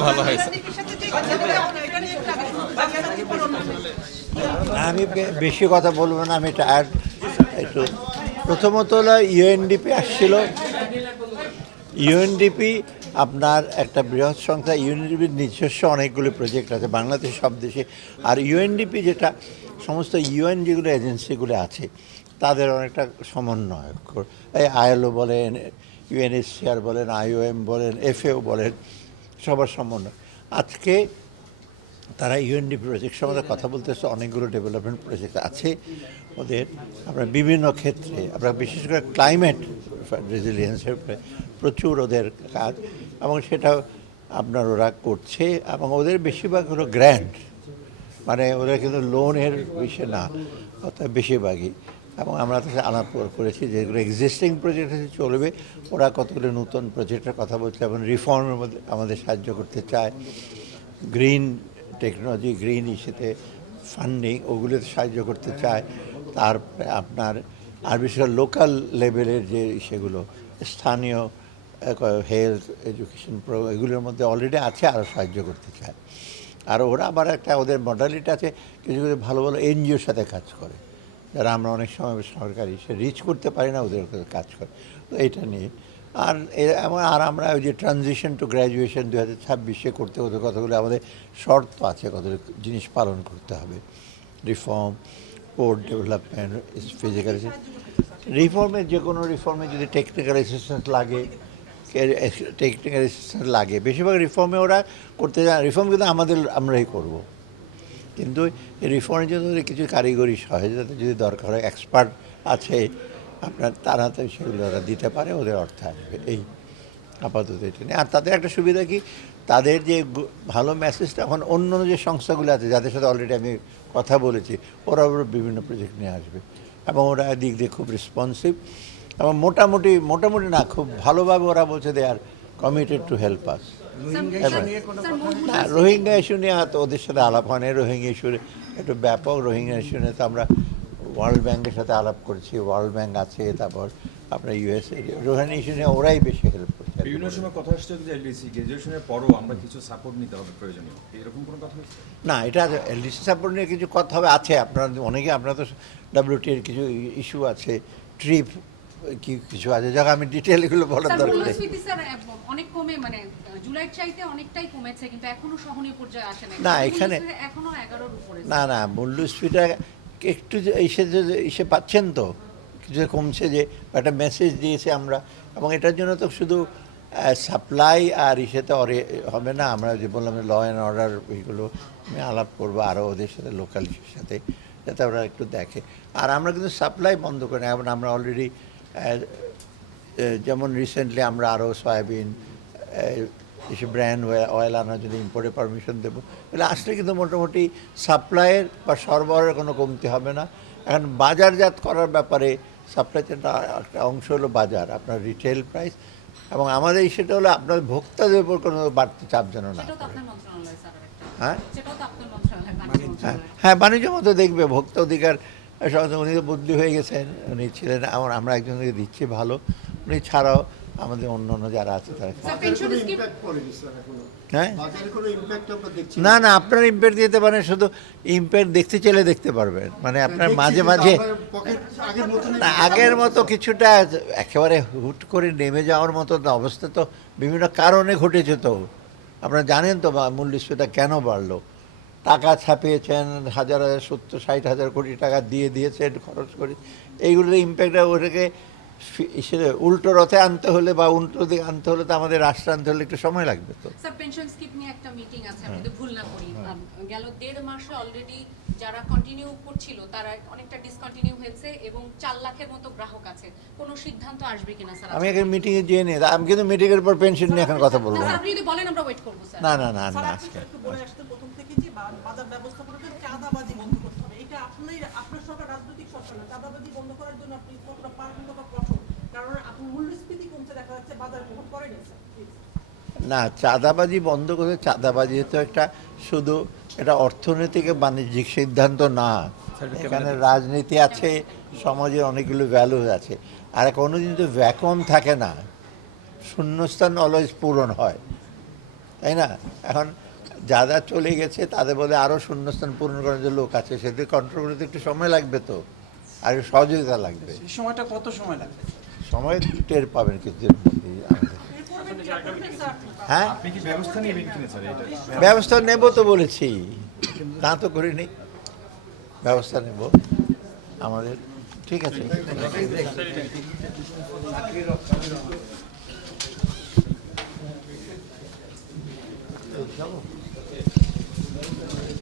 ভালো হয়েছে। আমি বেশি কথা বলবো না, আমি টায়ার্ড একটু। প্রথমত হলো ইউএনডিপি আসছিল। ইউএনডিপি আপনার একটা বৃহৎ সংখ্যা, ইউএনডিপির নিজস্ব অনেকগুলি প্রজেক্ট আছে বাংলাদেশ সব দেশে। আর ইউএনডিপি যেটা সমস্ত ইউএন যেগুলো এজেন্সিগুলো আছে তাদের অনেকটা সমন্বয়, এই আইএলও বলেন, ইউএনএইচসিআর বলেন, আইওএম বলেন, এফএও বলেন, সবার সমন্বয়। আজকে তারা ইউএনডিপি প্রজেক্ট সম্বন্ধে কথা বলতেছে। অনেকগুলো ডেভেলপমেন্ট প্রজেক্ট আছে ওদের, আপনার বিভিন্ন ক্ষেত্রে, আপনার বিশেষ করে ক্লাইমেট রেজিলিয়েন্সের উপরে প্রচুর ওদের কাজ, এবং সেটা আপনার ওরা করছে। এবং ওদের বেশিরভাগ হলো গ্র্যান্ট, মানে ওরা কিন্তু লোনের বিষয় না, অর্থাৎ বেশিরভাগই। এবং আমরা তাদের আলাপ করেছি যেগুলো এক্সিস্টিং প্রজেক্ট আছে চলবে, ওরা কতগুলো নতুন প্রজেক্টের কথা বলছে এবং রিফর্মের মধ্যে আমাদের সাহায্য করতে চায়। গ্রিন টেকনোলজি, গ্রিন ইস্যুতে ফান্ডিং, ওগুলোতে সাহায্য করতে চায়। তারপরে আপনার আর বিশেষ করে লোকাল লেভেলের যে সেগুলো স্থানীয় হেলথ এডুকেশন এগুলোর মধ্যে অলরেডি আছে, আরও সাহায্য করতে চায়। আর ওরা আবার একটা ওদের মডালিটি আছে, কিছু কিছু ভালো ভালো এনজিওর সাথে কাজ করে, যারা আমরা অনেক সময় সরকারি সে রিচ করতে পারি না, ওদের কাজ করে। তো এইটা নিয়ে আর আমরা ওই যে ট্রানজিশন টু গ্র্যাজুয়েশন 2026 করতে হতে কতগুলো আমাদের শর্ত আছে, কতগুলো জিনিস পালন করতে হবে। রিফর্ম, পোর্ট ডেভেলপমেন্ট, ফিজিক্যাল রিফর্মের, যে কোনো রিফর্মে যদি টেকনিক্যাল অ্যাসিস্ট্যান্স লাগে, টেকনিক্যাল অ্যাসিস্ট্যান্স লাগে, বেশিরভাগ রিফর্মে ওরা করতে যায়। রিফর্ম কিন্তু আমরাই করব, কিন্তু এই রিফর্মের জন্য কিছু কারিগরি সহায়তা যদি দরকার হয়, এক্সপার্ট আছে আপনার, তারা তো সেগুলো ওরা দিতে পারে, ওদের অর্থ আসবে। এই আপাতত এটা নেই। আর তাদের একটা সুবিধা কি, তাদের যে ভালো মেসেজটা এখন অন্য যে সংস্থাগুলো আছে যাদের সাথে অলরেডি আমি কথা বলেছি, ওরা বিভিন্ন প্রজেক্ট নিয়ে আসবে এবং ওরা দিক দিয়ে খুব রেসপন্সিভ এবং মোটামুটি না, খুব ভালোভাবে ওরা বলছে they are committed to help us. Rohingya issue নিয়ে তো ওদের সাথে আলাপ হয় না। রোহিঙ্গা ইস্যু একটু ব্যাপক, রোহিঙ্গা ইস্যু নিয়ে তো আমরা ওয়ার্ল্ড ব্যাংকের সাথে আলাপ করেছি, ওয়ার্ল্ড ব্যাংক আছে, তারপর আপনার ইউএসএ। রোহিঙ্গা ইস্যু নিয়ে ওরাই বেশি হেল্প করছে। বিভিন্ন সময় কথা আসছে যে এলডিসি গ্রাজুয়েশনের পরও আমরা কিছু সাপোর্ট নিতে হবে প্রয়োজনীয়, এরকম কোনো কথা হচ্ছে না? এটা এলডিসি সাপোর্ট নিয়ে কিছু কথা হবে, আছে। আপনারা অনেকে, আপনারা তো WTO এর কিছু ইস্যু আছে, ট্রিপ কিছু আছে, যাকে আমি ডিটেল এগুলো বলার দরকার নেই। অনেক কমে, মানে জুলাইয়ের চাইতে অনেকটাই কমেছে, কিন্তু এখনো সহনীয় পর্যায়ে আসে না এখানে এখনো 11-র উপরে। না মূল্যস্ফীতিটা একটু এসে পাচ্ছেন তো, কিছু কমছে, যে একটা মেসেজ দিয়েছে আমরা। এবং এটার জন্য তো শুধু সাপ্লাই আর ইসেতে হবে না। আমরা যে বললাম ল অ্যান্ড অর্ডার, ওইগুলো আমি আলাপ করবো আরও ওদের সাথে, লোকাল সাথে, যাতে ওরা একটু দেখে। আর আমরা কিন্তু সাপ্লাই বন্ধ করি না। এখন আমরা অলরেডি যেমন রিসেন্টলি আমরা আরও সয়াবিন, এসব ব্র্যান্ড অয়েল আনার জন্য ইম্পোর্টের পারমিশন দেবো। এগুলো আসলে কিন্তু মোটামুটি সাপ্লাইয়ের বা সরবরাহের কোনো কমতি হবে না। এখন বাজারজাত করার ব্যাপারে সাপ্লাই চেনটা একটা অংশ হলো বাজার, আপনার রিটেল প্রাইস, এবং আমাদের সেটা হলো আপনার ভোক্তাদের উপর কোনো বাড়তি চাপ যেন না পড়ে। হ্যাঁ হ্যাঁ, বাণিজ্য মতো দেখবে, ভোক্তা অধিকার উনি তো বদলি হয়ে গেছেন, উনি ছিলেন আমরা একজনকে দিচ্ছি ভালো, উনি ছাড়াও আমাদের অন্য যারা আছে তারা। হ্যাঁ না আপনার ইম্প্যাক্ট দিতে পারেন, শুধু ইম্প্যাক্ট দেখতে চাইলে দেখতে পারবেন, মানে আপনার মাঝে মাঝে আগের মতো কিছুটা একেবারে হুট করে নেমে যাওয়ার মতো অবস্থা তো বিভিন্ন কারণে ঘটেছে। তো আপনারা জানেন তো মূল্যস্ফীতিটা কেন বাড়লো। টাকা ছাপিয়েছেন, 70-60 হাজার কোটি টাকা দিয়েছেন, খরচ করে, এইগুলোর ইম্প্যাক্টটা ওটাকে উল্টো রথে আনতে হলে বা উল্টো দিকে আনতে হলে তো আমাদের রাষ্ট্র আনতে হলে একটু সময় লাগবে। তো স্যার, পেনশন স্কিম নিয়ে একটা মিটিং আছে, আমি যদি ভুল না করি, গেল 1.5 মাসে অলরেডি যারা কন্টিনিউ করছিল তারা অনেকটা ডিসকন্টিনিউ হয়েছে এবং 4 লাখের মতো গ্রাহক আছে। কোনো সিদ্ধান্ত আসবে কিনা স্যার? আমি এখন মিটিংয়ে যেয়ে নিই, আমি কিন্তু মিটিংয়ের পর পেনশন নিয়ে এখন কথা বলবো। স্যার আপনি যদি বলেন আমরা ওয়েট করব স্যার। না আজকে একটু বলে আসতে প্রথম থেকে যে বাজার ব্যবস্থাপনাকে চাঁদাবাজি বন্ধ করতে হবে, এটা আপনার সরকার রাজনৈতিক সরকার না, চাঁদাবাজি বন্ধ করার জন্য আপনি কতটা পারবেন, কতটা কঠোর, কারণ আপনি মূল্যস্ফীতি কমছে দেখা যাচ্ছে, বাজার গ্রহণ করেনি স্যার। না, চাঁদাবাজি বন্ধ করে, চাঁদাবাজি তো একটা শুধু এটা অর্থনৈতিক বাণিজ্যিক সিদ্ধান্ত না, এখানে রাজনীতি আছে, সমাজের অনেকগুলো ভ্যালু আছে। আর কোনোদিন তো ভ্যাকুয়াম থাকে না, শূন্যস্থান অলওয়েজ পূরণ হয়, তাই না? এখন যারা চলে গেছে তাদের বলে আরও শূন্যস্থান পূরণ করার যে লোক আছে, সেদের কন্ট্রোল করতে একটু সময় লাগবে, তো আর একটু সহযোগিতা লাগবে। এই সময়টা কত সময় লাগবে? সময় টের পাবেন কিছুদিনের মধ্যেই আমাদের। হ্যাঁ, আপনি কি ব্যবস্থা নেবেন কিনা স্যার এটা? ব্যবস্থা নেব তো বলেছি, তা তো করিনি, ব্যবস্থা নেব আমাদের। ঠিক আছে। যাবো।